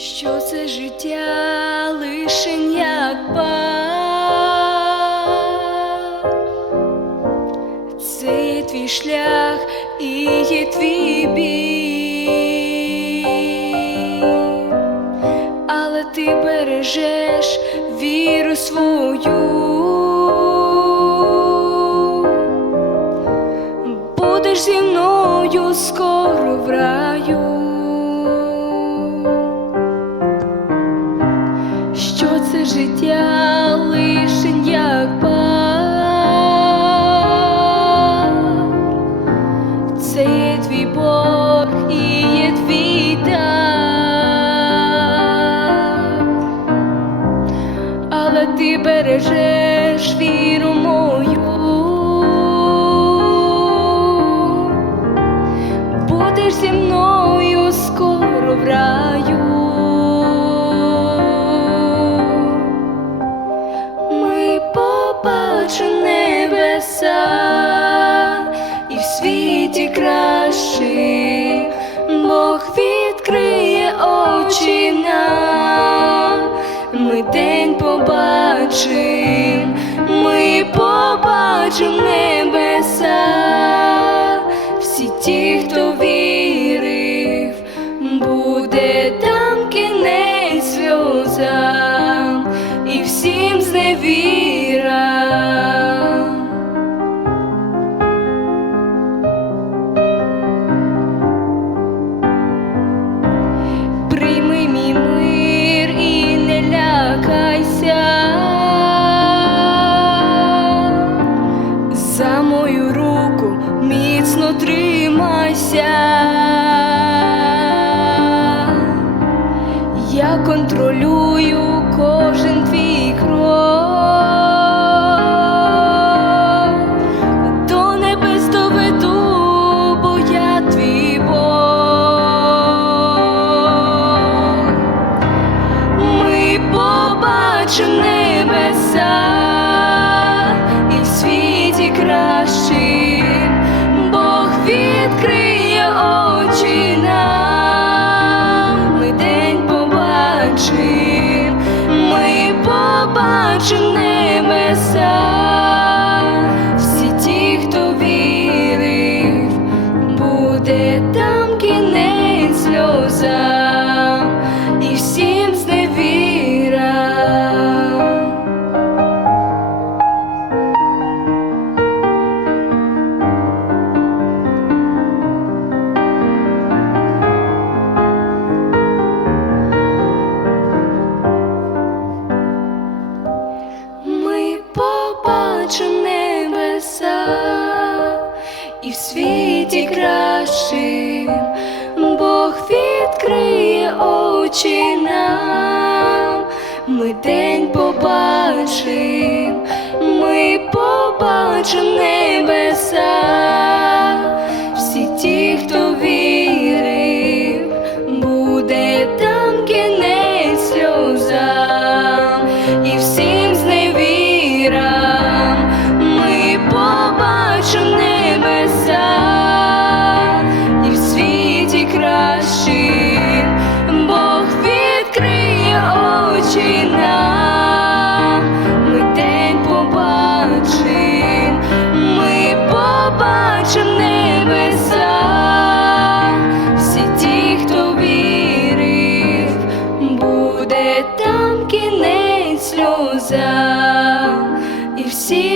що це життя лишень як пар. Це є твій шлях і є твій біль, але ти бережеш віру свою. Будеш зі мною скоро в раю. Що це життя лишень як пар, це є твій Бог і є твій дар, але ти бережеш віру мою. Будеш зі мною скоро в раю. Побачим, ми побачимо небеса, всі ті, хто вірив, буде там кінець сльозам кращим Бог відкриє очі. Ми день побачим, ми побачимо побачимо небеса і в світі кращим Бог відкриє очі нам. Ми день побачим, ми побачимо небеса, побачимо небеса і в світі кращим Бог відкриє очі. Ми день побачим, ми побачимо небеса, всі ті, хто вірив, буде там кінець сльозам і всім.